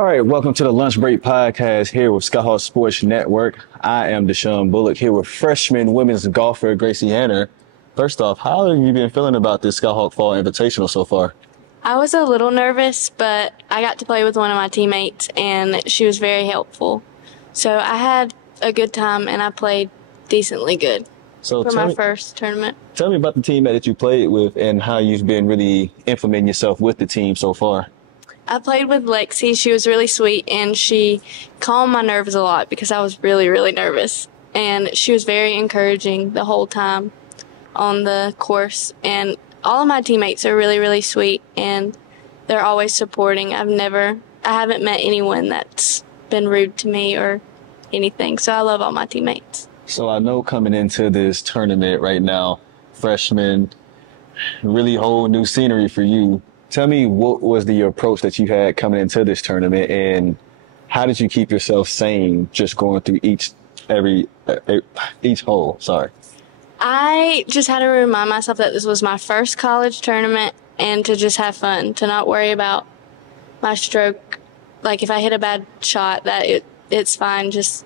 All right, welcome to the Lunch Break Podcast here with Skyhawk Sports Network. I am Deshaun Bullock here with freshman women's golfer Gracie Hanner. First off, how have you been feeling about this Skyhawk Fall Invitational so far? I was a little nervous, but I got to play with one of my teammates, and she was very helpful. So I had a good time, and I played decently good for my first tournament. Tell me about the teammate that you played with and how you've been really implementing yourself with the team so far. I played with Lexi. She was really sweet, and she calmed my nerves a lot because I was really, really nervous. And she was very encouraging the whole time on the course. And all of my teammates are really, really sweet, and they're always supporting. I haven't met anyone that's been rude to me or anything. So I love all my teammates. So I know coming into this tournament right now, freshman, really whole new scenery for you. Tell me, what was the approach that you had coming into this tournament, and how did you keep yourself sane just going through each hole? Sorry. I just had to remind myself that this was my first college tournament and to just have fun, to not worry about my stroke. Like if I hit a bad shot, it's fine. Just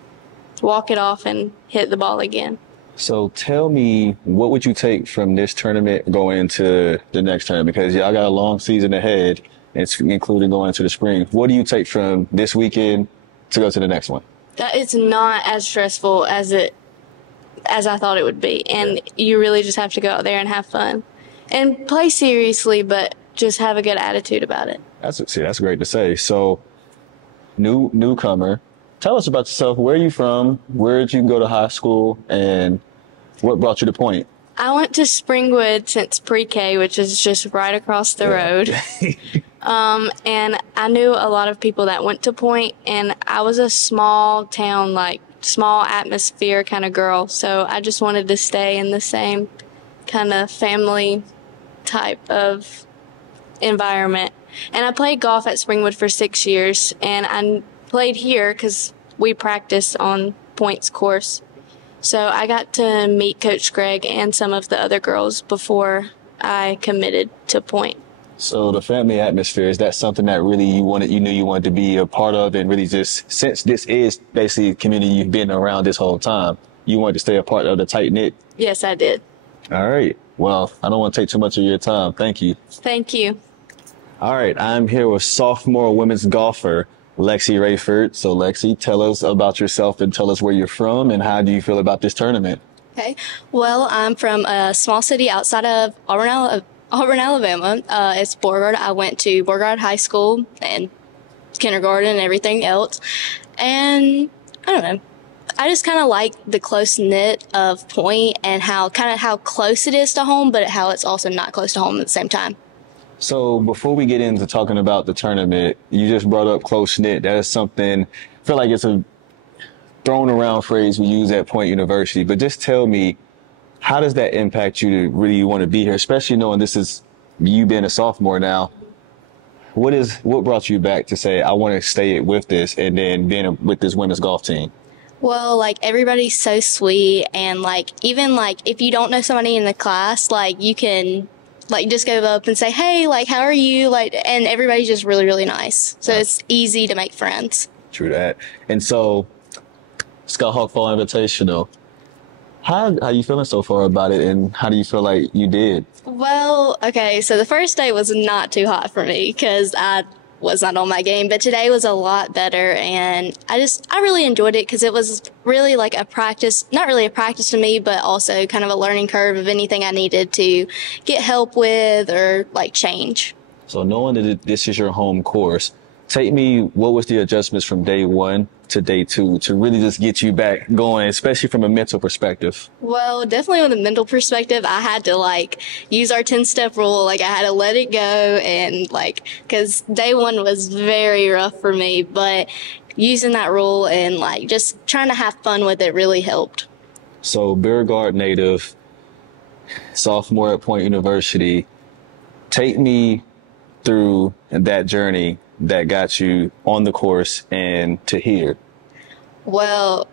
walk it off and hit the ball again. So tell me, what would you take from this tournament going into the next tournament? Because y'all got a long season ahead, including going into the spring. What do you take from this weekend to go to the next one? That it's not as stressful as I thought it would be. And you really just have to go out there and have fun and play seriously, but just have a good attitude about it. That's great to say. So newcomer, tell us about yourself. Where are you from? Where did you go to high school? And what brought you to Point? I went to Springwood since pre-K, which is just right across the road. And I knew a lot of people that went to Point, and I was a small town, like small atmosphere kind of girl. So I just wanted to stay in the same kind of family type of environment. And I played golf at Springwood for 6 years, and I played here because we practice on Point's course. So I got to meet Coach Greg and some of the other girls before I committed to Point. So the family atmosphere, is that something that really you knew you wanted to be a part of, and really just, since this is basically a community you've been around this whole time, you wanted to stay a part of the tight-knit? Yes, I did. All right. Well, I don't want to take too much of your time. Thank you. Thank you. All right. I'm here with sophomore women's golfer Lexi Rayford. So Lexi, tell us about yourself and tell us where you're from and how do you feel about this tournament? Okay. Well, I'm from a small city outside of Auburn, Alabama. It's Beauregard. I went to Beauregard High School and kindergarten and everything else. And I don't know. I just kind of like the close knit of Point and how close it is to home, but how it's also not close to home at the same time. So before we get into talking about the tournament, you just brought up close knit. That is something, I feel like it's a thrown around phrase we use at Point University, but just tell me, how does that impact you to really want to be here, especially knowing this is you being a sophomore now? What brought you back to say, I want to stay with this and then being with this women's golf team? Well, like, everybody's so sweet, and like, even like if you don't know somebody in the class, like you can like just go up and say, hey, like, how are you? Like, and everybody's just really, really nice. So it's easy to make friends. True that. And so, Skyhawk Fall Invitational, how you feeling so far about it, and how do you feel like you did? Well, okay, so the first day was not too hot for me because I was not on my game, but today was a lot better, and I really enjoyed it because it was really like a practice, not really a practice to me, but also kind of a learning curve of anything I needed to get help with or like change. So knowing that this is your home course, take me, what was the adjustments from day one to day two to really just get you back going, especially from a mental perspective? Well, definitely with a mental perspective, I had to like use our 10-step rule. Like I had to let it go, and like, cause day one was very rough for me, but using that rule and like just trying to have fun with it really helped. So Beauregard native, sophomore at Point University, take me through that journey that got you on the course and to here. Well,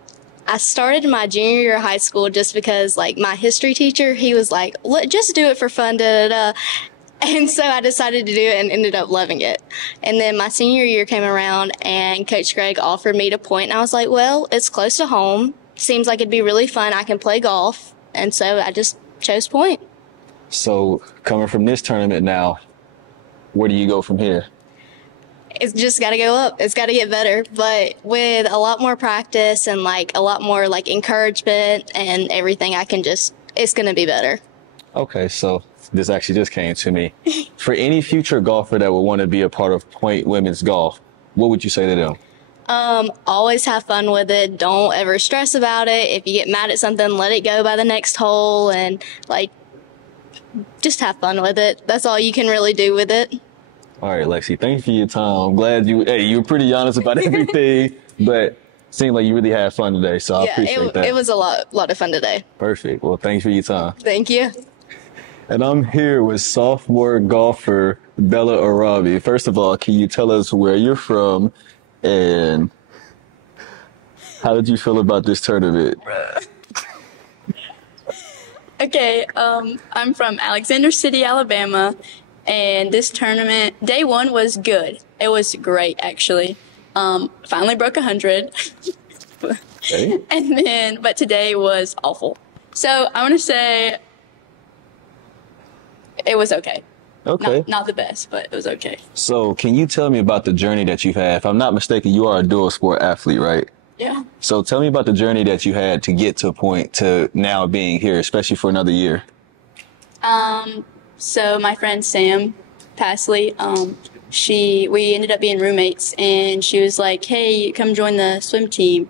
I started my junior year of high school just because like my history teacher, he was like, just do it for fun, da da da. And so I decided to do it and ended up loving it. And then my senior year came around and Coach Greg offered me to point. And I was like, well, it's close to home. Seems like it'd be really fun. I can play golf. And so I just chose point. So coming from this tournament now, where do you go from here? It's just got to go up. It's got to get better. But with a lot more practice and like a lot more like encouragement and everything, it's going to be better. Okay, so this actually just came to me. For any future golfer that would want to be a part of Point Women's Golf, what would you say to them? Always have fun with it. Don't ever stress about it. If you get mad at something, let it go by the next hole and like just have fun with it. That's all you can really do with it. All right, Lexi, thank you for your time. I'm glad you were pretty honest about everything, but seemed like you really had fun today, so I appreciate that. It was a lot of fun today. Perfect. Well, thanks for your time. Thank you. And I'm here with sophomore golfer Bella Arabi. First of all, can you tell us where you're from and how did you feel about this tournament? Okay, I'm from Alexander City, Alabama, and this tournament, day one was good. It was great, actually. Finally broke 100. Okay. But today was awful. So I want to say it was okay. Okay. Not the best, but it was okay. So can you tell me about the journey that you've had? If I'm not mistaken, you are a dual sport athlete, right? Yeah. So tell me about the journey that you had to get to a point to now being here, especially for another year. So my friend Sam Pasley, we ended up being roommates, and she was like, "Hey, come join the swim team."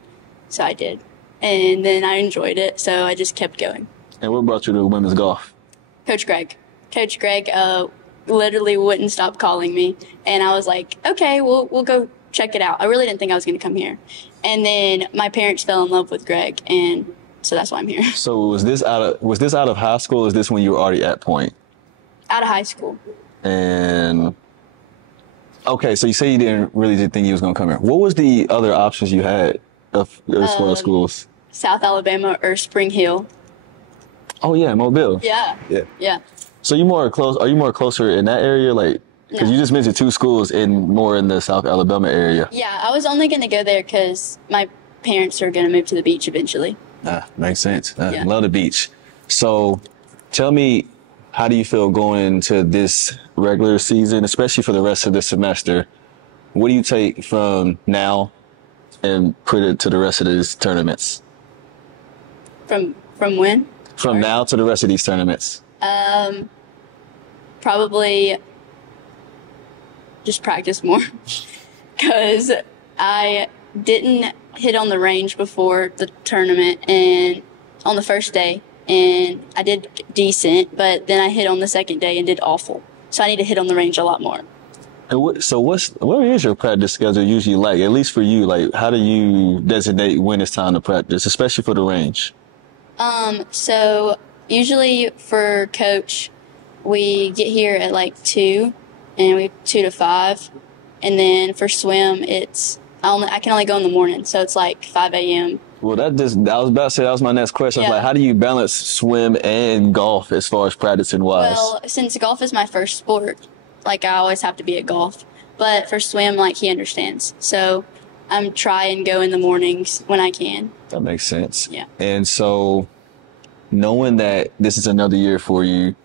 So I did, and then I enjoyed it, so I just kept going. And what brought you to women's golf? Coach Greg literally wouldn't stop calling me, and I was like, "Okay, we'll go check it out." I really didn't think I was going to come here, and then my parents fell in love with Greg, and so that's why I'm here. So was this out of high school? Or is this when you were already at Point? Out of high school. And okay, so you say you didn't think you was gonna come here. What was the other options you had as far as schools? South Alabama or Spring Hill. Oh yeah, Mobile. Yeah. Yeah. So you more close? Are you more closer in that area, like? Because No. you just mentioned 2 schools more in the South Alabama area. Yeah, I was only going to go there because my parents are going to move to the beach eventually. Makes sense. Yeah. Love the beach. So tell me, how do you feel going into this regular season, especially for the rest of the semester? What do you take from now and put it to the rest of these tournaments? From when? From now to the rest of these tournaments. Probably just practice more because I didn't hit on the range before the tournament and on the first day, and I did decent, but then I hit on the second day and did awful. So I need to hit on the range a lot more. And what is your practice schedule usually like? At least for you, like how do you designate when it's time to practice, especially for the range? So usually for coach, we get here at like 2, and we 2 to 5, and then for swim, I can only go in the morning, so it's like 5 a.m. Well, I was about to say that was my next question. I was Yeah. like, how do you balance swim and golf as far as practicing wise? Well, since golf is my first sport, like I always have to be at golf. But for swim, like he understands. So I'm trying to go in the mornings when I can. That makes sense. Yeah. And so knowing that this is another year for you,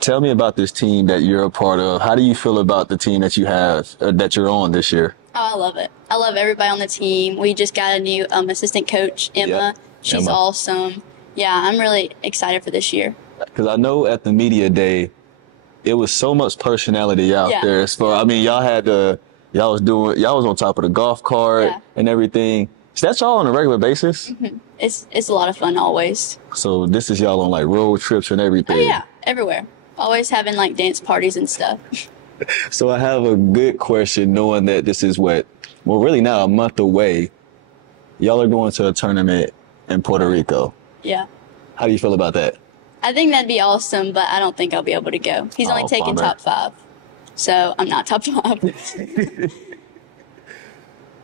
tell me about this team that you're a part of. How do you feel about the team that you have, that you're on this year? Oh, I love it. I love everybody on the team. We just got a new assistant coach, Emma. Yep. She's Emma. awesome. Yeah, I'm really excited for this year. Because I know at the media day, it was so much personality out Yeah. there. So, I mean, y'all was on top of the golf cart Yeah. and everything. So that's y'all on a regular basis? It's a lot of fun always. So this is y'all on like road trips and everything? Oh, yeah, everywhere. Always having like dance parties and stuff. So I have a good question, knowing that this is really now a month away. Y'all are going to a tournament in Puerto Rico. Yeah. How do you feel about that? I think that'd be awesome, but I don't think I'll be able to go. He's only taking bummer. top 5. So I'm not top 5.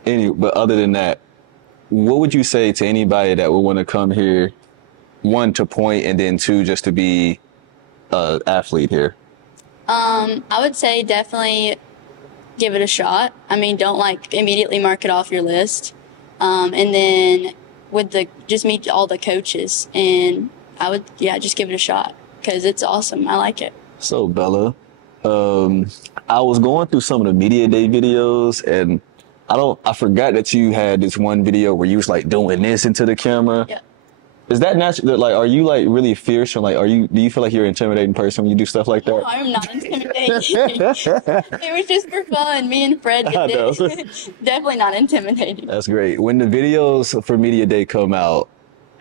But other than that, what would you say to anybody that would want to come here, 1, to point, and then 2, just to be an athlete here? I would say definitely give it a shot. I mean, don't like immediately mark it off your list. And then just meet all the coaches, and I would, yeah, just give it a shot because it's awesome. I like it. So Bella, I was going through some of the media day videos, and I forgot that you had this one video where you was like doing this into the camera. Yeah. Is that natural? Like, are you like really fierce, or like, do you feel like you're an intimidating person when you do stuff like that? I'm not intimidating. It was just for fun. Me and Fred did it. Definitely not intimidating. That's great. When the videos for Media Day come out,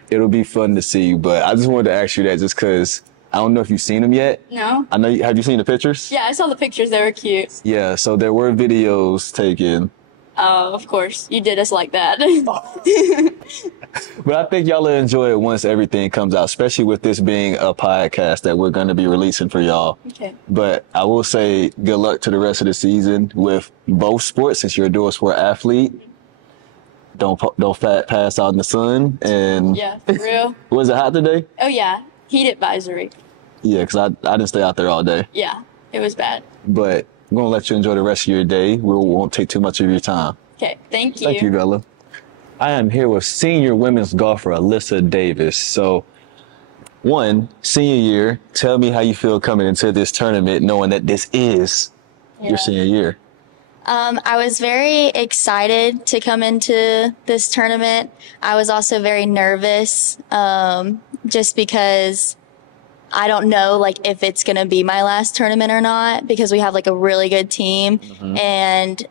it'll be fun to see. But I just wanted to ask you that just because I don't know if you've seen them yet. No. I know. Have you seen the pictures? Yeah, I saw the pictures. They were cute. Yeah. So there were videos taken. Oh, of course. You did us like that. But I think y'all will enjoy it once everything comes out, especially with this being a podcast that we're going to be releasing for y'all. Okay. But I will say good luck to the rest of the season with both sports since you're a dual sport athlete. Don't pass out in the sun. And Yeah, for real. was it hot today? Oh, yeah. Heat advisory. Yeah, because I didn't stay out there all day. Yeah, it was bad. But I'm going to let you enjoy the rest of your day. We won't take too much of your time. Okay, thank you. Thank you, Bella. I am here with senior women's golfer Alyssa Davis. So, senior year, tell me how you feel coming into this tournament knowing that this is your senior year. I was very excited to come into this tournament. I was also very nervous, just because I don't know, like, if it's going to be my last tournament or not, because we have like a really good team. Mm-hmm. And,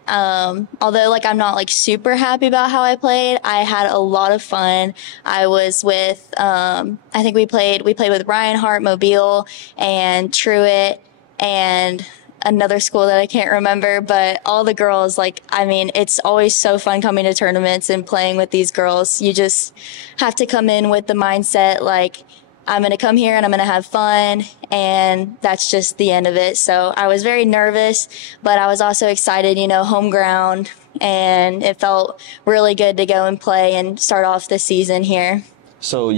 although like I'm not like super happy about how I played, I had a lot of fun. I was with, I think we played with Ryan Hart, Mobile, and Truett, and another school that I can't remember, but all the girls, like, I mean, it's always so fun coming to tournaments and playing with these girls. You just have to come in with the mindset, like, I'm going to come here and I'm going to have fun, and that's just the end of it. So I was very nervous, but I was also excited, home ground, and it felt really good to go and play and start off the season here. So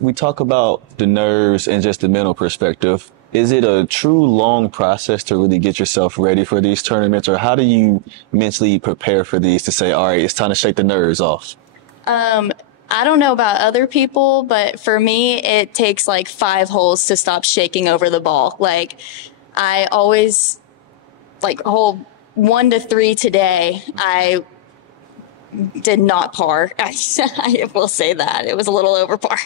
we talk about the nerves and just the mental perspective. Is it a true long process to really get yourself ready for these tournaments, or how do you mentally prepare for these to say, all right, it's time to shake the nerves off? I don't know about other people, but for me, it takes like 5 holes to stop shaking over the ball. Like, I always, like, hole 1 to 3 today, I did not par. I will say that. It was a little over par,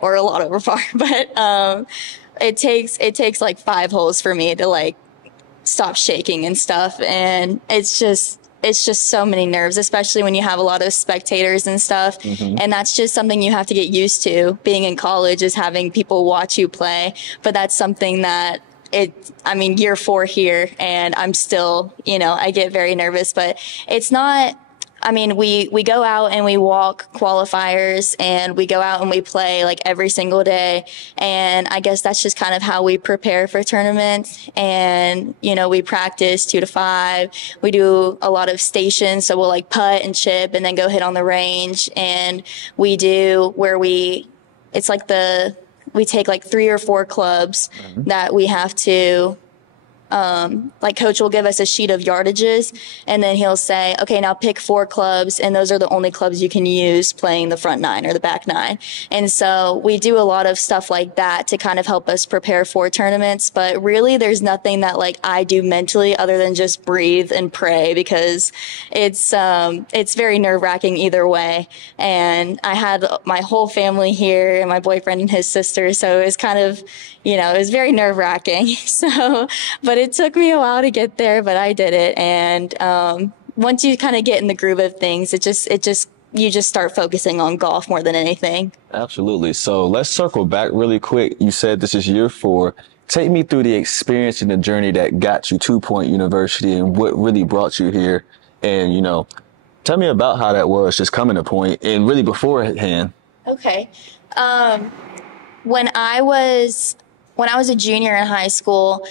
or a lot over par. But it takes like 5 holes for me to like stop shaking and stuff. And it's just so many nerves, especially when you have a lot of spectators and stuff. Mm-hmm. And that's just something you have to get used to. Being in college is having people watch you play. But that's something that year 4 here, and I'm still, I get very nervous, but it's not. We go out and we walk qualifiers, and we go out and we play like every single day. And I guess that's just kind of how we prepare for tournaments. And, we practice 2 to 5. We do a lot of stations. So we'll like putt and chip and then go hit on the range. And we do we take like 3 or 4 clubs that we have to, like coach will give us a sheet of yardages, and then he'll say, okay, now pick 4 clubs, and those are the only clubs you can use playing the front 9 or the back 9. And so we do a lot of stuff like that to kind of help us prepare for tournaments. But really, there's nothing that like I do mentally other than just breathe and pray, because it's very nerve-wracking either way. And I had my whole family here and my boyfriend and his sister, so it was kind of, it was very nerve-wracking. So, but it took me a while to get there, but I did it. And once you kind of get in the groove of things, you just start focusing on golf more than anything. Absolutely. So let's circle back really quick. You said this is year 4. Take me through the experience and the journey that got you to Point University and what really brought you here. And, tell me about how that was just coming to Point and really beforehand. Okay. When I was a junior in high school,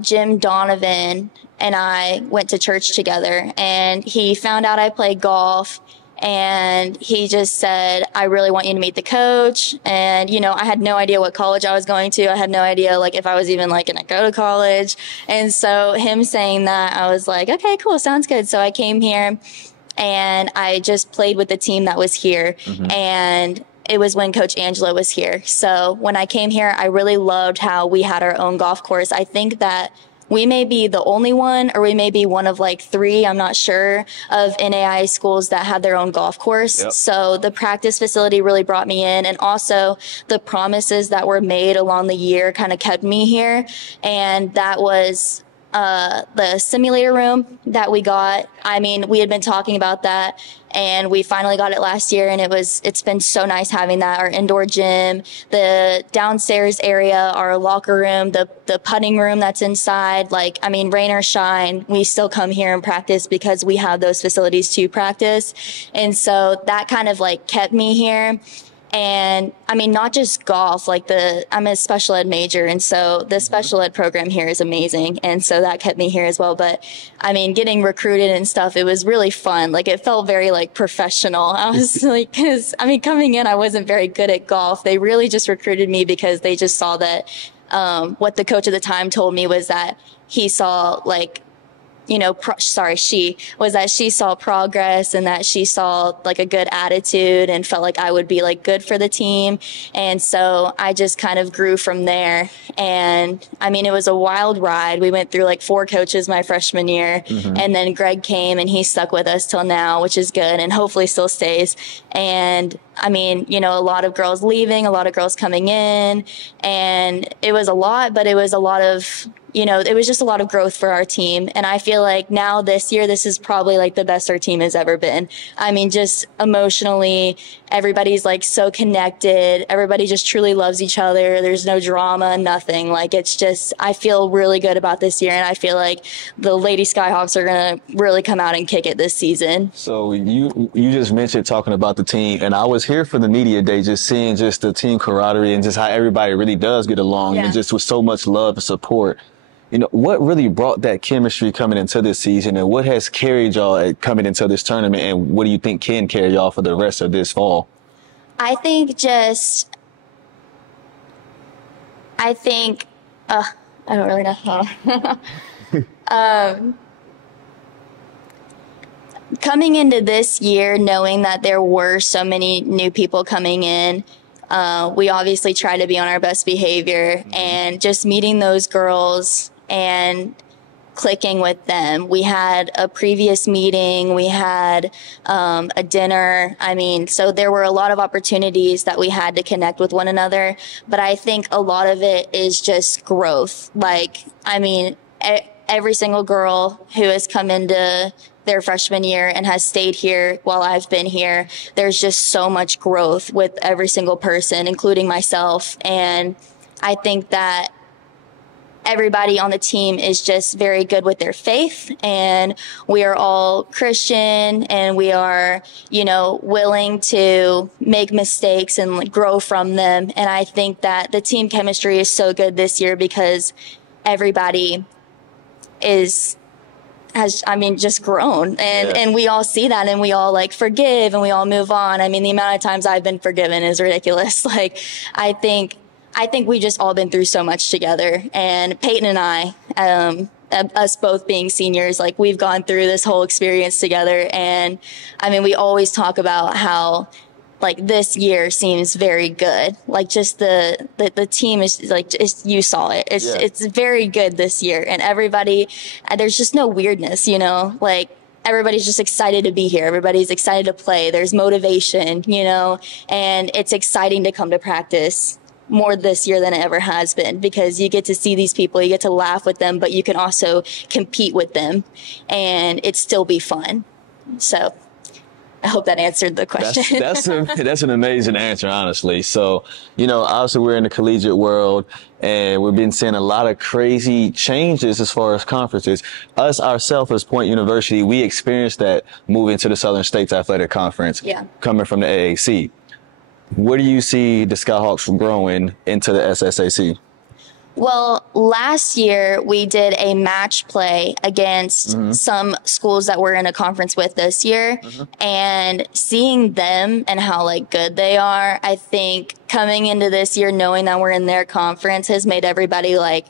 Jim Donovan and I went to church together, and he found out I played golf, and he just said, I really want you to meet the coach. And, you know, I had no idea what college I was going to. I had no idea, like, if I was even, like, going to go to college. And so him saying that, I was like, okay, cool, sounds good. So I came here, and I just played with the team that was here. And it was when Coach Angela was here. So when I came here, I really loved how we had our own golf course. I think that we may be the only one, or we may be one of like 3, I'm not sure, of NAIA schools that have their own golf course. Yep. So the practice facility really brought me in, and also the promises that were made along the year kind of kept me here. And that was the simulator room that we got. I mean, we had been talking about that, and we finally got it last year, and it's been so nice having that. Our indoor gym, the downstairs area, our locker room, the putting room that's inside. Like, I mean, rain or shine, we still come here and practice because we have those facilities to practice. And so that kind of like kept me here. And I mean, not just golf, like I'm a special ed major. And so the special ed program here is amazing. And so that kept me here as well. But I mean, getting recruited and stuff, it was really fun. Like, it felt very like professional. I was like, cause I mean, coming in, I wasn't very good at golf. They really just recruited me because they just saw that, what the coach at the time told me was that he saw like, you know, she saw progress, and that she saw like a good attitude and felt like I would be like good for the team. And so I just kind of grew from there. And I mean, it was a wild ride. We went through like 4 coaches my freshman year, and then Greg came and he stuck with us till now, which is good, and hopefully still stays. And I mean, you know, a lot of girls leaving, a lot of girls coming in, and it was a lot, but it was a lot of, you know, it was just a lot of growth for our team. And I feel like now this year, this is probably like the best our team has ever been. I mean, just emotionally, everybody's like so connected. Everybody just truly loves each other. There's no drama, nothing. Like, it's just, I feel really good about this year. And I feel like the Lady Skyhawks are going to really come out and kick it this season. So you just mentioned talking about the team, and I was here for the media day, just seeing just the team camaraderie and just how everybody really does get along, and just with so much love and support. You know, what really brought that chemistry coming into this season, and what has carried y'all coming into this tournament, and what do you think can carry y'all for the rest of this fall? I think I don't really know. Coming into this year, knowing that there were so many new people coming in, we obviously try to be on our best behavior, and just meeting those girls and clicking with them. We had a previous meeting, we had a dinner. I mean, so there were a lot of opportunities that we had to connect with one another, but I think a lot of it is just growth. Like, I mean, every single girl who has come into their freshman year and has stayed here while I've been here, there's just so much growth with every single person, including myself. And I think that everybody on the team is just very good with their faith, and we are all Christian, and we are, you know, willing to make mistakes and grow from them. And I think that the team chemistry is so good this year because everybody has, I mean, just grown, and we all see that, and we all like forgive, and we all move on. I mean, the amount of times I've been forgiven is ridiculous. Like, I think we've just all been through so much together. And Peyton and I, us both being seniors, like, we've gone through this whole experience together. And I mean, we always talk about how, like, this year seems very good. Like, just the team is like, you saw it. It's very good this year, and everybody, there's just no weirdness, you know, like, everybody's just excited to be here. Everybody's excited to play. There's motivation, you know, and it's exciting to come to practice more this year than it ever has been, because you get to see these people, you get to laugh with them, but you can also compete with them, and it still be fun. So I hope that answered the question. That's an amazing answer, honestly. So, you know, obviously we're in the collegiate world, and we've been seeing a lot of crazy changes as far as conferences. Us, ourselves, as Point University, we experienced that moving to the Southern States Athletic Conference, coming from the AAC. Where do you see the Skyhawks growing into the SSAC? Well, last year we did a match play against some schools that we're in a conference with this year, and seeing them and how like good they are, I think coming into this year knowing that we're in their conference has made everybody like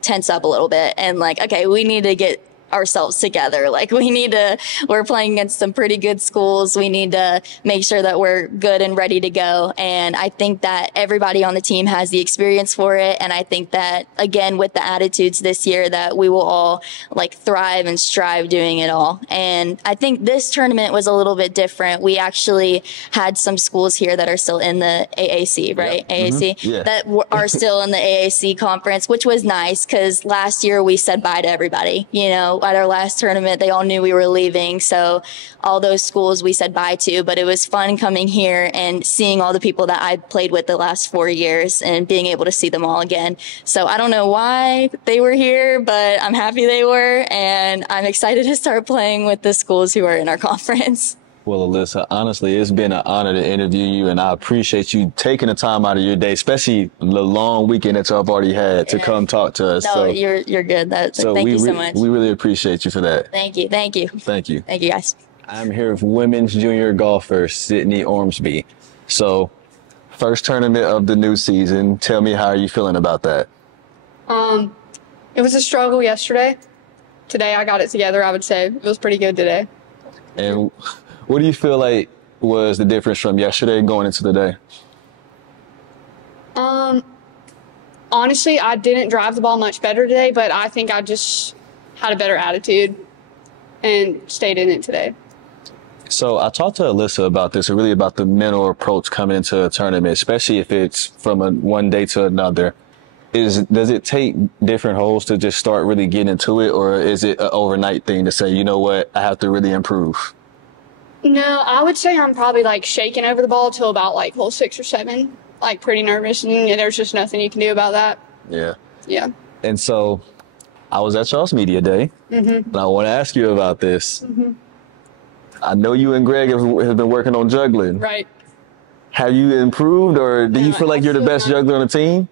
tense up a little bit and like, okay, we need to get ourselves together. Like we're playing against some pretty good schools. We need to make sure that we're good and ready to go. And I think that everybody on the team has the experience for it. And I think that again, with the attitudes this year, that we will all like thrive and strive doing it all. And I think this tournament was a little bit different. We actually had some schools here that are still in the AAC, right? AAC that are still in the AAC conference, which was nice because last year we said bye to everybody, you know, at our last tournament, they all knew we were leaving. So all those schools we said bye to, but it was fun coming here and seeing all the people that I played with the last 4 years and being able to see them all again. So I don't know why they were here, but I'm happy they were. And I'm excited to start playing with the schools who are in our conference. Well, Alyssa, honestly, it's been an honor to interview you, and I appreciate you taking the time out of your day, especially the long weekend that y'all already had to come talk to us. No, so, you're good. Thank you so much. We really appreciate you for that. Thank you. Thank you. Thank you. Thank you, guys. I'm here with women's junior golfer, Sydney Ormsby. So, first tournament of the new season. Tell me, how are you feeling about that? It was a struggle yesterday. Today I got it together, I would say. It was pretty good today. And what do you feel like was the difference from yesterday going into today? Honestly, I didn't drive the ball much better today, but I think I just had a better attitude and stayed in it today. So I talked to Alyssa about this, really about the mental approach coming into a tournament, especially if it's from one day to another. Does it take different holes to just start really getting into it, or is it an overnight thing to say, you know what, I have to really improve? No, I would say I'm probably like shaking over the ball till about like hole 6 or 7, like pretty nervous, and there's just nothing you can do about that. Yeah. Yeah. And so I was at y'all's media day, and I want to ask you about this. I know you and Greg have been working on juggling. Right. Have you improved, or do you feel like you're the best juggler on the team?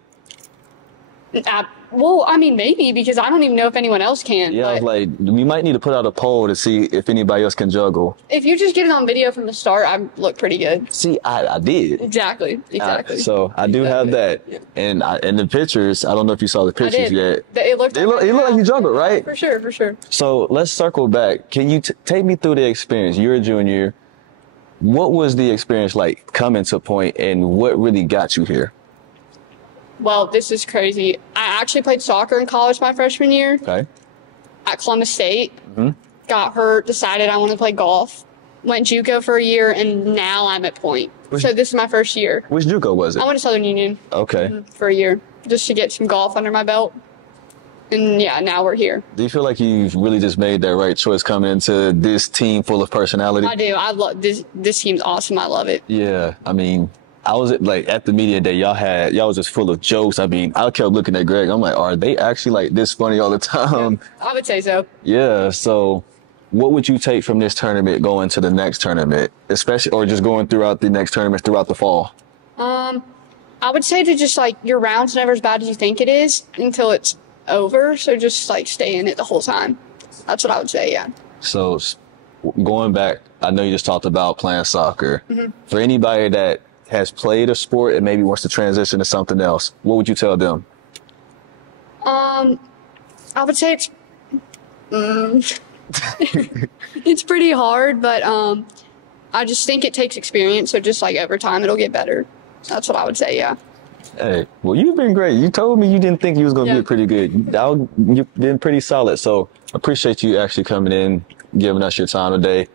Well, I mean, maybe, because I don't even know if anyone else can. Yeah, I was like, we might need to put out a poll to see if anybody else can juggle. If you just get it on video from the start, I look pretty good. See, I did. Exactly. So I do have that. Yeah. And the pictures, I don't know if you saw the pictures yet. It looked like you juggled, right? For sure. So let's circle back. Can you take me through the experience? You're a junior. What was the experience like coming to Point, and what really got you here? Well, this is crazy. I actually played soccer in college my freshman year. Okay. At Columbus State. Got hurt, decided I wanted to play golf. Went JUCO for a year, and now I'm at Point. So this is my first year. Which JUCO was it? I went to Southern Union. Okay. For a year, just to get some golf under my belt. And yeah, now we're here. Do you feel like you've really just made that right choice coming into this team full of personality? I do. I love this team's awesome. I love it. Yeah. I mean, I was like at the media day, y'all was just full of jokes. I mean, I kept looking at Greg. I'm like, are they actually like this funny all the time? Yeah, I would say so. Yeah. So what would you take from this tournament going to the next tournament, especially, or just going throughout the next tournaments throughout the fall? I would say to just like, your round's never as bad as you think it is until it's over. So just like stay in it the whole time. That's what I would say. Yeah. So going back, I know you just talked about playing soccer. For anybody that has played a sport and maybe wants to transition to something else, what would you tell them? I would say it's pretty hard, but I just think it takes experience. So just like over time, it'll get better. That's what I would say. Yeah. Hey, well, you've been great. You told me you didn't think you was going to get pretty good. You've been pretty solid. So appreciate you actually coming in, giving us your time today.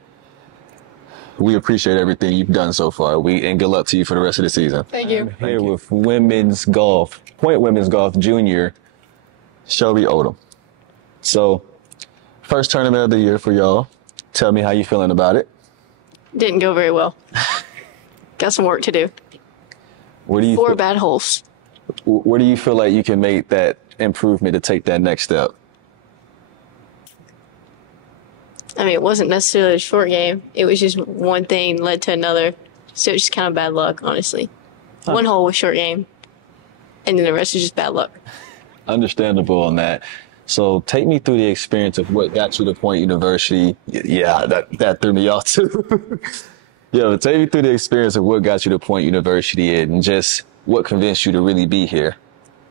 We appreciate everything you've done so far. And good luck to you for the rest of the season. Thank you. I'm here with women's golf, Point Women's Golf Junior, Shelby Odom. So, first tournament of the year for y'all. Tell me how you feeling about it. Didn't go very well. Got some work to do. What do you 4 bad holes. Where do you feel like you can make that improvement to take that next step? I mean, it wasn't necessarily a short game. It was just one thing led to another. So it was just kind of bad luck, honestly. One hole was short game, and then the rest was just bad luck. Understandable on that. So take me through the experience of what got you to Point University. Yeah, that threw me off too. Yeah, but take me through the experience of what got you to Point University and just what convinced you to really be here.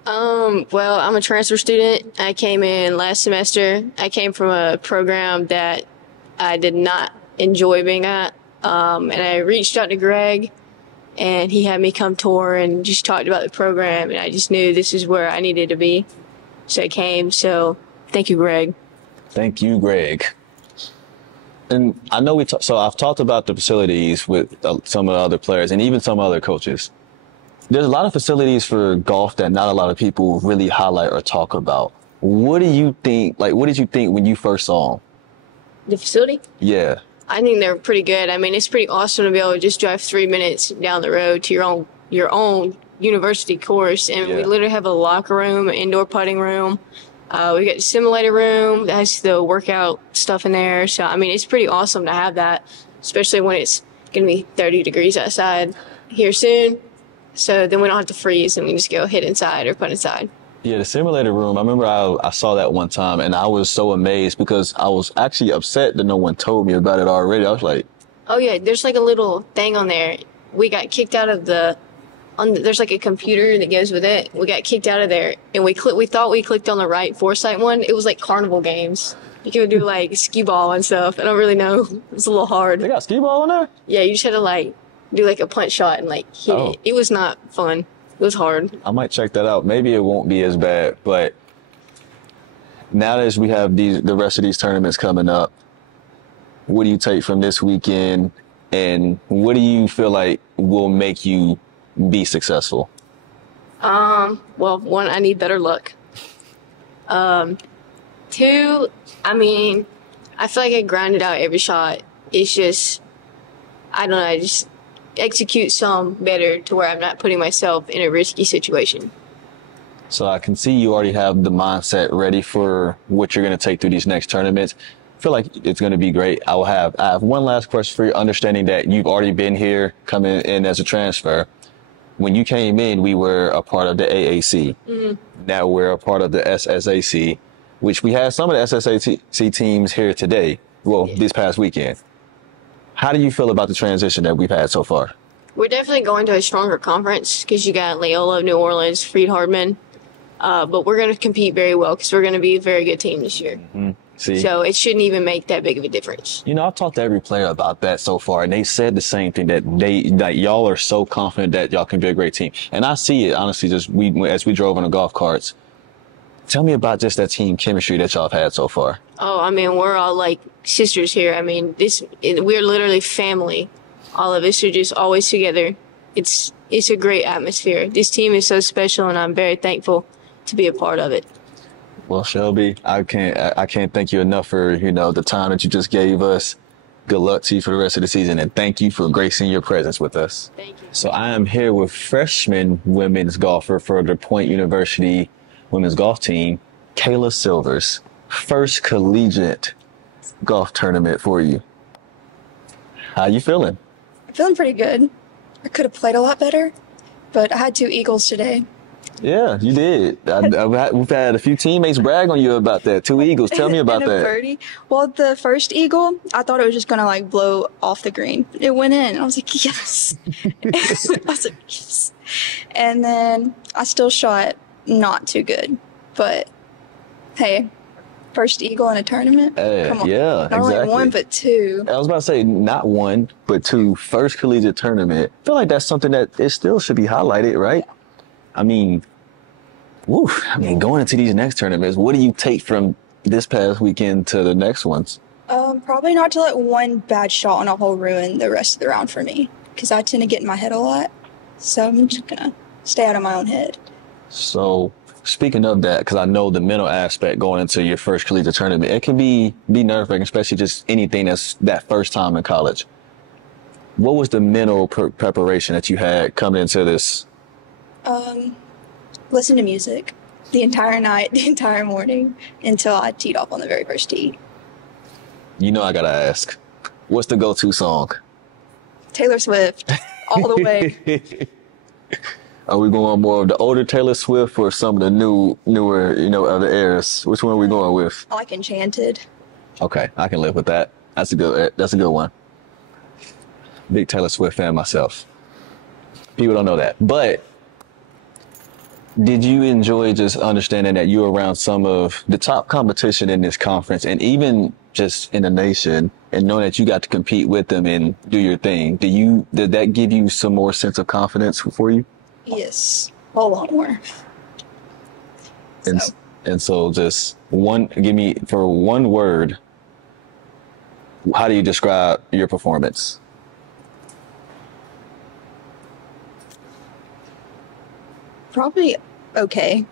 Well, I'm a transfer student. I came in last semester. I came from a program that I did not enjoy being at. And I reached out to Greg, and he had me come tour and just talked about the program, and I just knew this is where I needed to be. So I came. So thank you, Greg. Thank you, Greg. And I know so I've talked about the facilities with some of the other players and even some other coaches. There's a lot of facilities for golf that not a lot of people really highlight or talk about. What do you think? Like, what did you think when you first saw them? The facility? Yeah. I think they're pretty good. I mean, it's pretty awesome to be able to just drive 3 minutes down the road to your own university course, and we literally have a locker room, an indoor putting room. We got a simulator room that has the workout stuff in there. So I mean, it's pretty awesome to have that, especially when it's gonna be 30 degrees outside here soon. So then we don't have to freeze, and we can just go hit inside or put inside. Yeah, the simulator room, I remember I saw that one time, and I was so amazed because I was actually upset that no one told me about it already. I was like, oh yeah, there's like a little thing on there. We got kicked out of there's like a computer that goes with it. We got kicked out of there, and we thought we clicked on the right Foresight one. It was like carnival games. You could do like skee ball and stuff. I don't really know. It's a little hard. they got skee ball in there? Yeah, you just had to like do like a punch shot and like hit it. It was not fun. It was hard. I might check that out. Maybe it won't be as bad, but now that we have the rest of these tournaments coming up, what do you take from this weekend, and what do you feel like will make you be successful? Well, one, I need better luck. Two, I mean, I feel like I grinded out every shot. It's just, I don't know, I just execute some better to where I'm not putting myself in a risky situation. So I can see you already have the mindset ready for what you're going to take through these next tournaments. I feel like it's going to be great. I have one last question for you, understanding that you've already been here coming in as a transfer. When you came in, we were a part of the AAC. Mm-hmm. Now we're a part of the SSAC, which we had some of the SSAC teams here today, this past weekend. How do you feel about the transition that we've had so far? We're definitely going to a stronger conference because you got Loyola, New Orleans, Freed Hardman. But we're going to compete very well because we're going to be a very good team this year. Mm-hmm. See? So it shouldn't even make that big of a difference. You know, I've talked to every player about that so far, and they said the same thing, that y'all are so confident that y'all can be a great team. And I see it, honestly, just as we drove on the golf carts. Tell me about just that team chemistry that y'all have had so far. Oh, I mean, we're all like sisters here. I mean, we're literally family. All of us are just always together. It's a great atmosphere. This team is so special, and I'm very thankful to be a part of it. Well, Shelby, I can't thank you enough for, the time that you just gave us. Good luck to you for the rest of the season, and thank you for gracing your presence with us. Thank you. So I am here with freshman women's golfer for the Point University women's golf team, Kayla Silvers. First collegiate golf tournament for you. How you feeling? I'm feeling pretty good. I could have played a lot better, but I had 2 eagles today. Yeah, you did. We've had a few teammates brag on you about that. 2 eagles. Tell me about and a that. birdie. Well, the first eagle, I thought it was just gonna like blow off the green. It went in. I was like, yes. I was like, yes. And then I still shot not too good, but hey, first eagle in a tournament. Come on. Yeah, not exactly. only 1 but 2. I was about to say not 1 but 2. First collegiate tournament. I feel like that's something that it still should be highlighted, right? I mean, going into these next tournaments, what do you take from this past weekend to the next ones? Probably not to let 1 bad shot on a hole ruin the rest of the round for me, because I tend to get in my head a lot. So I'm just gonna stay out of my own head. So speaking of that, because I know the mental aspect going into your first collegiate tournament, it can be nerve-wracking, especially just anything that's that first time in college. What was the mental preparation that you had coming into this? Listen to music the entire night, the entire morning, until I teed off on the very first tee. You know I gotta ask, what's the go-to song? Taylor Swift, all the way. Are we going more of the older Taylor Swift or some of the newer, other eras? Which one are we going with? I like Enchanted. Okay, I can live with that. That's a good one. Big Taylor Swift fan myself. People don't know that. But did you enjoy just understanding that you're around some of the top competition in this conference and even just in the nation, and knowing that you got to compete with them and do your thing? Did that give you some more sense of confidence for you? Yes, a lot more. And so just give me for one word, how do you describe your performance? Probably okay.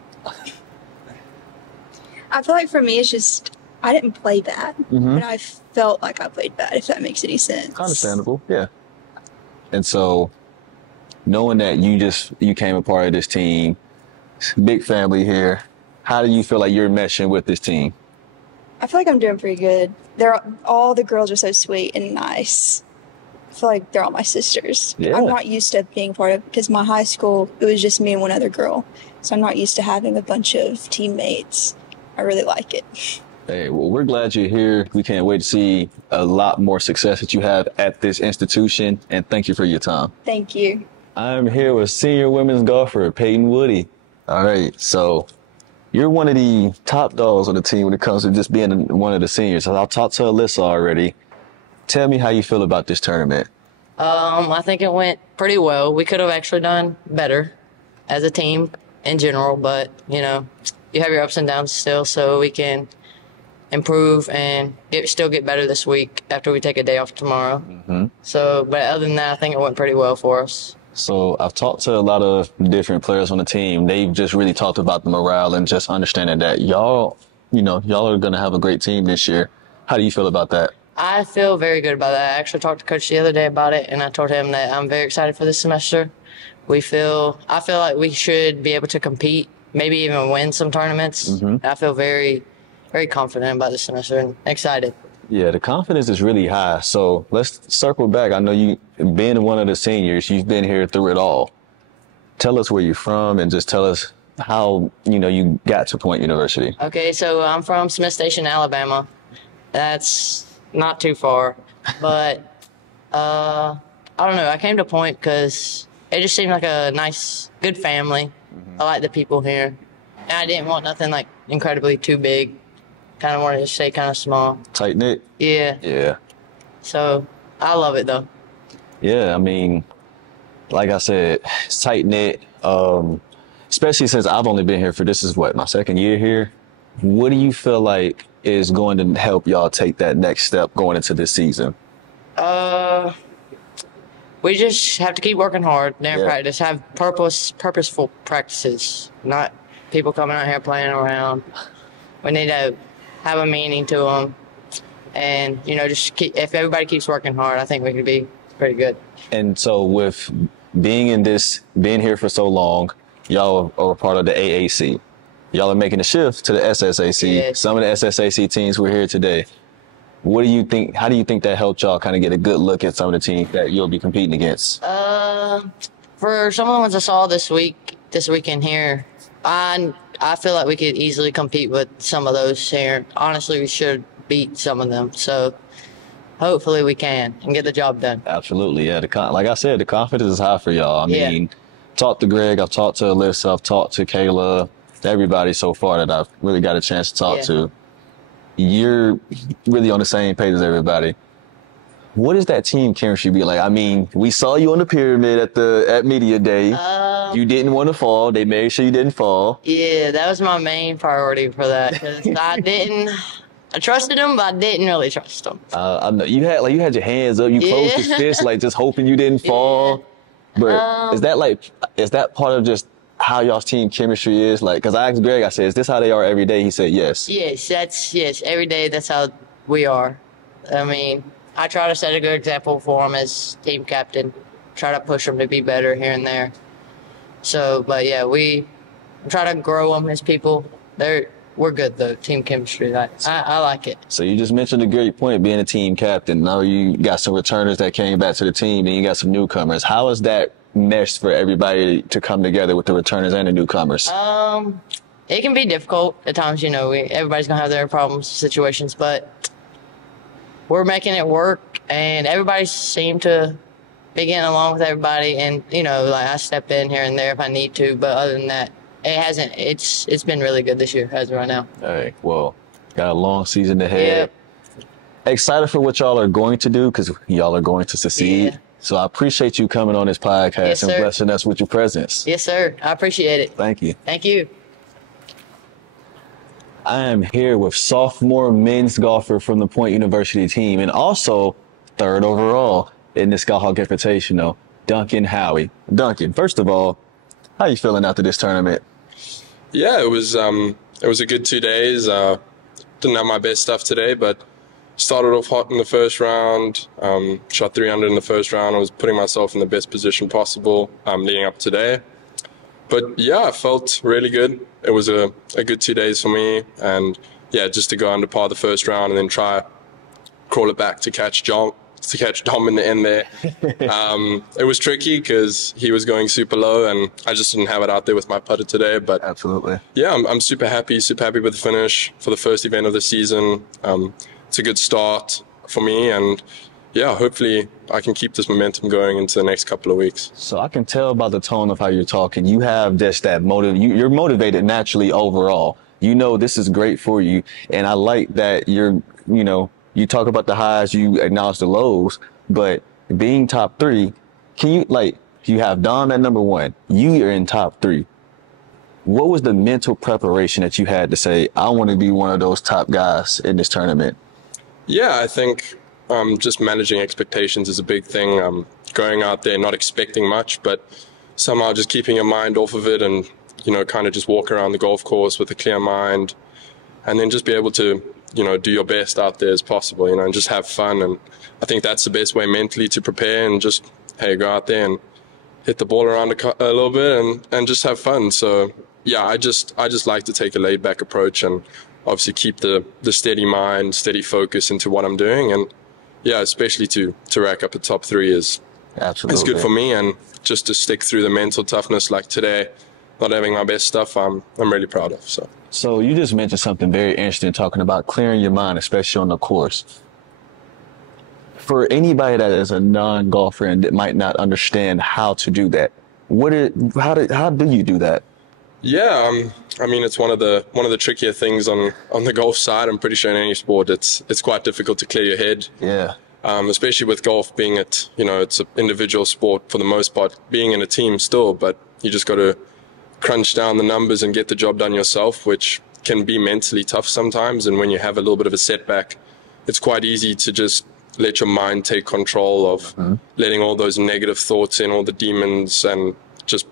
I feel like for me, it's just, I didn't play bad, but I felt like I played bad, if that makes any sense. Understandable, yeah. And so knowing that you came a part of this team, big family here, how do you feel like you're meshing with this team? I feel like I'm doing pretty good. All the girls are so sweet and nice. I feel like they're all my sisters. Yeah. I'm not used to being part of, because my high school, it was just me and one other girl. So I'm not used to having a bunch of teammates. I really like it. Hey, well, we're glad you're here. We can't wait to see a lot more success that you have at this institution. And thank you for your time. Thank you. I'm here with senior women's golfer Peyton Woody. All right, so you're one of the top dogs on the team when it comes to just being one of the seniors. I've talked to Alyssa already. Tell me how you feel about this tournament. I think it went pretty well. We could have actually done better as a team in general, but, you have your ups and downs still, so we can improve and still get better this week after we take a day off tomorrow. So, but other than that, I think it went pretty well for us. So I've talked to a lot of different players on the team. They've just really talked about the morale and just understanding that y'all are going to have a great team this year. How do you feel about that? I feel very good about that. I actually talked to Coach the other day about it, and I told him that I'm very excited for this semester. I feel like we should be able to compete, maybe even win some tournaments. I feel very, very confident about this semester and excited. Yeah, the confidence is really high. So let's circle back. I know you, being one of the seniors, you've been here through it all. Tell us where you're from and just tell us how, you got to Point University. Okay, so I'm from Smith Station, Alabama. That's not too far. But I don't know. I came to Point because it just seemed like a nice, good family. I like the people here. And I didn't want nothing like incredibly too big. Kind of wanted to stay kind of small. Tight knit? Yeah. Yeah. So I love it though. Yeah, I mean, like I said, it's tight knit. Especially since I've only been here for, this is what, my second year here. What do you feel like is going to help y'all take that next step going into this season? We just have to keep working hard and practice. Have purposeful practices, not people coming out here playing around. We need to have a meaning to them, and if everybody keeps working hard, I think we can be pretty good. And so, with being here for so long, y'all are part of the AAC. Y'all are making a shift to the SSAC. Yes. Some of the SSAC teams were here today. What do you think? How do you think that helped y'all kind of get a good look at some of the teams that you'll be competing against? For some of the ones I saw this weekend here, I feel like we could easily compete with some of those here. Honestly, we should beat some of them. So hopefully we can and get the job done. Absolutely, yeah. Like I said, the confidence is high for y'all. I mean, talked to Greg, I've talked to Alyssa, I've talked to Kayla, everybody so far that I've really got a chance to talk to. You're really on the same page as everybody. What does that team chemistry be like? I mean, we saw you on the pyramid at media day. You didn't want to fall. They made sure you didn't fall. Yeah, that was my main priority for that. Cause I trusted them, but I didn't really trust them. I know you had your hands up, you closed your fists, like just hoping you didn't fall. But is that part of just how y'all's team chemistry is? Like, because I asked Greg, I said, is this how they are every day? He said yes. Yes, every day that's how we are. I mean, I try to set a good example for them as team captain, try to push them to be better here and there. So, but yeah, we try to grow them as people. We're good though, team chemistry. I like it. So you just mentioned a great point, being a team captain. Now you got some returners that came back to the team and you got some newcomers. How has that mesh for everybody to come together with the returners and the newcomers? It can be difficult at times, everybody's gonna have their problems, situations, but we're making it work, and everybody seemed to be getting along with everybody, and, like I step in here and there if I need to, but other than that, it's been really good this year as of right now. All right, well, got a long season ahead. Yep. Excited for what y'all are going to do, because y'all are going to succeed. Yeah. So I appreciate you coming on this podcast Yes, and sir. blessing us with your presence. Yes, sir. I appreciate it. Thank you. Thank you. I am here with sophomore men's golfer from the Point University team, and also third overall in the Skyhawk Hawk Invitational, Duncan Howie. Duncan, first of all, how you feeling after this tournament? Yeah, it was a good 2 days. Didn't have my best stuff today, but started off hot in the first round. Shot 300 in the first round. I was putting myself in the best position possible leading up today. But yeah, I felt really good. It was a good 2 days for me, and yeah, just to go under par the first round and then try crawl it back to catch Dom in the end there. It was tricky because he was going super low, and I just didn't have it out there with my putter today. But Absolutely. yeah, I'm super happy with the finish for the first event of the season. It's a good start for me, and yeah, hopefully I can keep this momentum going into the next couple of weeks. So I can tell by the tone of how you're talking, you have just that motive. You're motivated naturally overall. This is great for you. And I like that you talk about the highs, you acknowledge the lows, but being top three, you have Dom at number one, you are in top three. What was the mental preparation that you had to say, I want to be one of those top guys in this tournament? Yeah, I think just managing expectations is a big thing. Going out there not expecting much, but somehow just keeping your mind off of it, and kind of just walk around the golf course with a clear mind, and then just be able to do your best out there as possible, and just have fun. And I think that's the best way mentally to prepare, and just go out there and hit the ball around a little bit and just have fun. So yeah, I just like to take a laid back approach, and obviously keep the steady mind, steady focus into what I'm doing. And yeah, especially to rack up a top three is good for me, and just to stick through the mental toughness like today, not having my best stuff, I'm really proud of. So you just mentioned something very interesting, talking about clearing your mind, especially on the course. For anybody that is a non-golfer and that might not understand how to do that, how do you do that? Yeah, I mean, it's one of the trickier things on the golf side. I'm pretty sure in any sport, it's quite difficult to clear your head. Yeah. Especially with golf being it's an individual sport for the most part, being in a team still, but you just got to crunch down the numbers and get the job done yourself, which can be mentally tough sometimes. And when you have a little bit of a setback, it's quite easy to just let your mind take control of letting all those negative thoughts in, all the demons, and just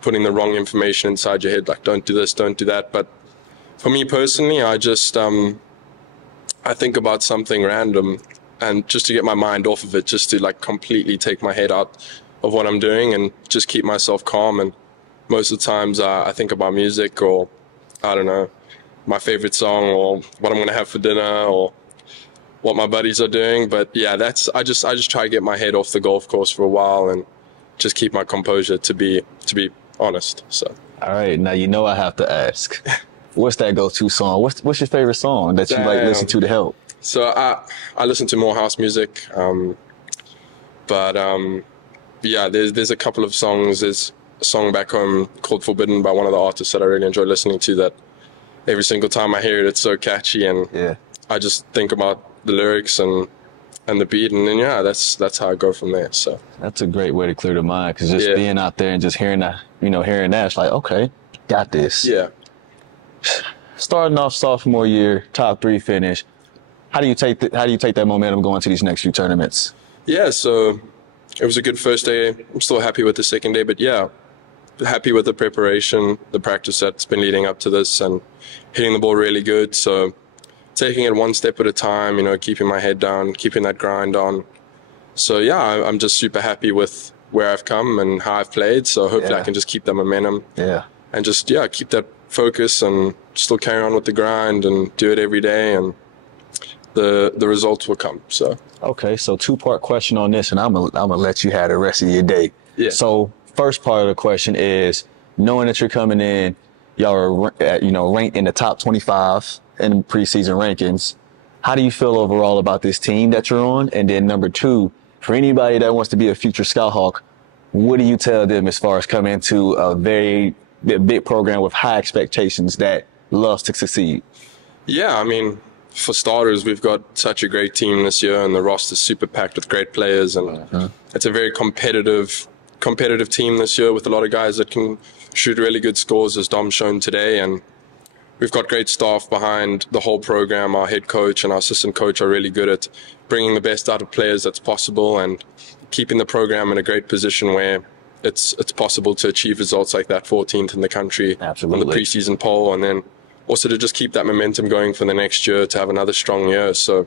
putting the wrong information inside your head, like don't do this, don't do that. But for me personally, I just I think about something random, and just to get my mind off of it, just to like completely take my head out of what I'm doing and just keep myself calm. And most of the times I think about music, or I don't know, my favorite song, or what I'm gonna have for dinner, or what my buddies are doing. But yeah, I just try to get my head off the golf course for a while and just keep my composure, to be honest. So all right, now I have to ask, what's that go-to song? What's your favorite song that you like listen to help? So I listen to more house music, but yeah, there's a couple of songs. There's a song back home called Forbidden by one of the artists that I really enjoy listening to, that every single time I hear it, it's so catchy, and yeah, I just think about the lyrics and the beat, and then yeah, that's how I go from there. So that's a great way to clear the mind, because just being out there and just hearing that, it's like, okay, got this. Yeah. Starting off sophomore year, top three finish. How do you take that momentum going to these next few tournaments? Yeah, so it was a good first day. I'm still happy with the second day, but yeah, happy with the preparation, the practice that's been leading up to this, and hitting the ball really good. So taking it one step at a time, keeping my head down, keeping that grind on. So yeah, I'm just super happy with where I've come and how I've played. So hopefully I can just keep that momentum. Yeah. And just, keep that focus and still carry on with the grind and do it every day, and the results will come. So okay, so two-part question on this, and I'm gonna let you have the rest of your day. Yeah. So first part of the question is, knowing that you're coming in, y'all are ranked in the top 25 in preseason rankings. How do you feel overall about this team that you're on? And then number two, for anybody that wants to be a future Skyhawk, what do you tell them as far as coming into a very big program with high expectations that loves to succeed? Yeah, I mean, for starters, we've got such a great team this year, and the roster's super packed with great players, and it's a very competitive team this year with a lot of guys that can shoot really good scores, as Dom's shown today. And we've got great staff behind the whole program. Our head coach and our assistant coach are really good at bringing the best out of players that's possible and keeping the program in a great position where it's possible to achieve results like that, 14th in the country on the preseason poll, and then also to just keep that momentum going for the next year, to have another strong year. So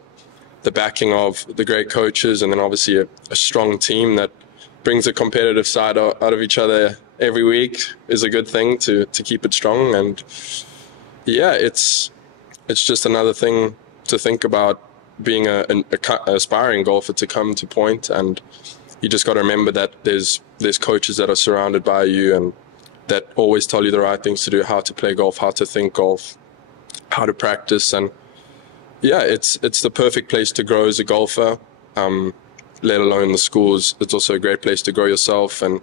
the backing of the great coaches, and then obviously a strong team that brings a competitive side out of each other every week is a good thing to keep it strong. And yeah, it's just another thing to think about, being an aspiring golfer to come to point. And you just got to remember that there's coaches that are surrounded by you and that always tell you the right things to do, how to play golf, how to think golf, how to practice. And yeah, it's the perfect place to grow as a golfer, let alone the schools. It's also a great place to grow yourself. And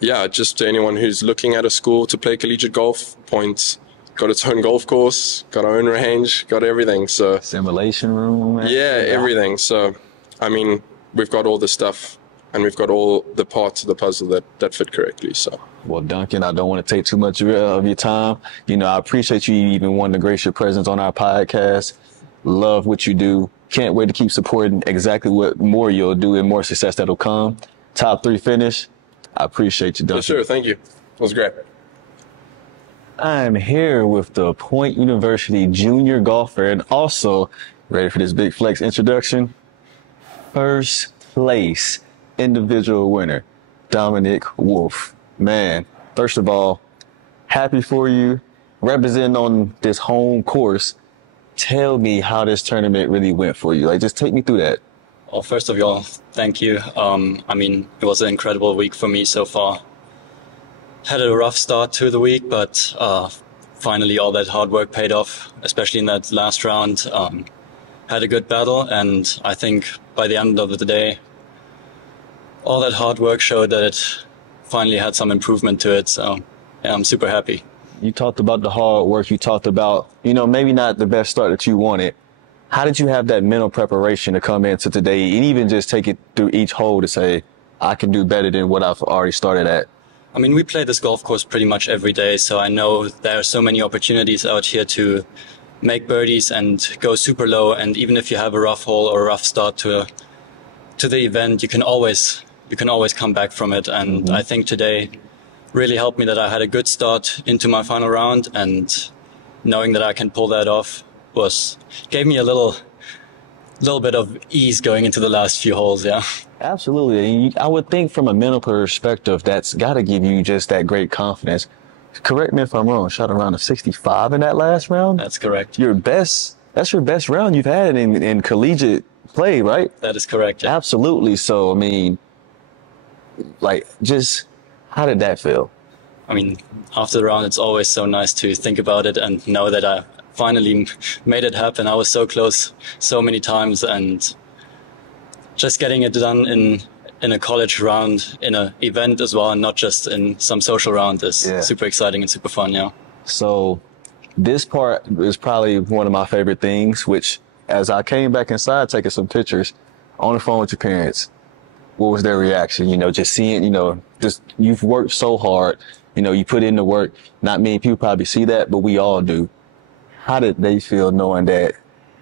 yeah, just to anyone who's looking at a school to play collegiate golf, Point's got its own golf course, got our own range, got everything. So simulation room. Yeah, everything. So, I mean, we've got all the stuff, and we've got all the parts of the puzzle that fit correctly. So, well, Duncan, I don't want to take too much of your time. I appreciate you even wanting to grace your presence on our podcast. Love what you do. Can't wait to keep supporting exactly what more you'll do and more success that'll come. Top 3 finish. I appreciate you, Duncan. For sure. Thank you. It was great. I'm here with the Point University junior golfer, and also, ready for this big flex introduction, first place individual winner, Dominic Wolf. Man, first of all, happy for you, representing on this home course. Tell me how this tournament really went for you. Like, just take me through that. Well, first of all, thank you. I mean, it was an incredible week for me so far. Had a rough start to the week, but finally all that hard work paid off, especially in that last round. Had a good battle, and I think by the end of the day, all that hard work showed that it finally had some improvement to it. So yeah, I'm super happy. You talked about the hard work. You talked about, maybe not the best start that you wanted. How did you have that mental preparation to come into today and even just take it through each hole to say, I can do better than what I've already started at? I mean, we play this golf course pretty much every day, so I know there are so many opportunities out here to make birdies and go super low. And even if you have a rough hole or a rough start to the event, you can always come back from it. And I think today really helped me that I had a good start into my final round, and knowing that I can pull that off gave me a little bit of ease going into the last few holes. Yeah. Absolutely. And I would think from a mental perspective, that's got to give you just that great confidence. Correct me if I'm wrong, shot around a 65 in that last round? That's correct. That's your best round you've had in collegiate play, right? That is correct. Yeah. Absolutely. So, I mean, just how did that feel? I mean, after the round, it's always so nice to think about it and know that I finally made it happen. I was so close so many times, and just getting it done in a college round, in an event as well, and not just in some social round is super exciting and super fun, yeah. So this part is probably one of my favorite things, which as I came back inside taking some pictures on the phone with your parents, what was their reaction? Just seeing, just you've worked so hard, you put in the work. Not many people probably see that, but we all do. How did they feel knowing that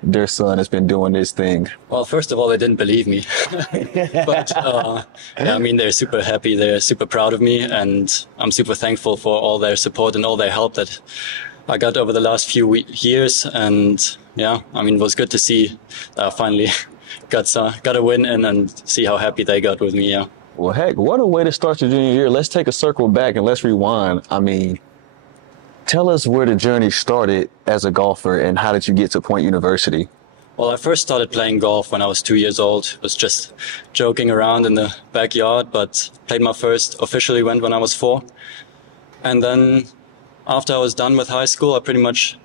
their son has been doing this thing? Well, first of all, they didn't believe me. But yeah, I mean, they're super happy. They're super proud of me, and I'm super thankful for all their support and all their help that I got over the last few years. And yeah, I mean, it was good to see that I finally got a win and see how happy they got with me. Yeah. Well, heck, what a way to start your junior year. Let's take a circle back and let's rewind. I mean, tell us where the journey started as a golfer and how did you get to Point University? Well, I first started playing golf when I was 2 years old. It was just joking around in the backyard, but played my first official event when I was 4. And then after I was done with high school, I pretty much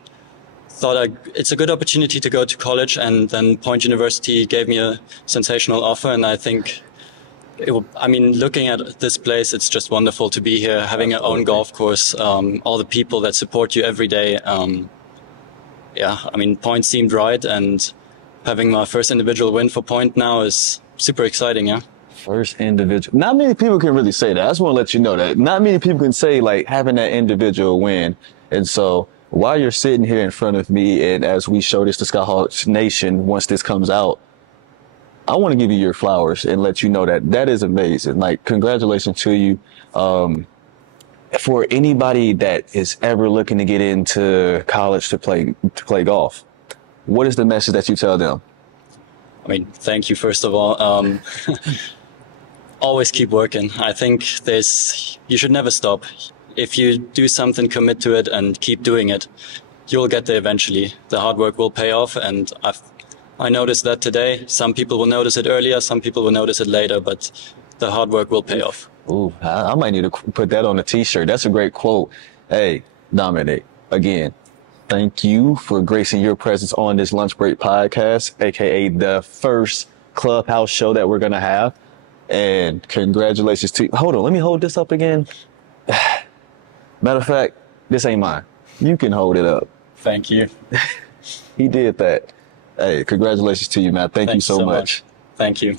thought it's a good opportunity to go to college, and then Point University gave me a sensational offer, and I think looking at this place, it's just wonderful to be here, having your own golf course, all the people that support you every day. Point seemed right, and having my first individual win for Point now is super exciting, yeah. First individual. Not many people can really say that. I just want to let you know that. Not many people can say, like, having that individual win. And so while you're sitting here in front of me, and as we show this to Skyhawks Nation, once this comes out, I want to give you your flowers and let you know that that is amazing. Like, congratulations to you. For anybody that is ever looking to get into college to play golf, what is the message that you tell them? Thank you, first of all. Always keep working. I think you should never stop. If you do something, commit to it and keep doing it, you'll get there eventually. The hard work will pay off, and I noticed that today. Some people will notice it earlier, some people will notice it later, but the hard work will pay off. Ooh, I might need to put that on a t-shirt. That's a great quote. Hey, Dominic, again, thank you for gracing your presence on this Lunch Break podcast, aka the first Clubhouse show that we're going to have. And congratulations to you. Hold on, let me hold this up again. Matter of fact, this ain't mine. You can hold it up. Thank you. He did that. Hey, congratulations to you, man. Thank you so much. Thank you.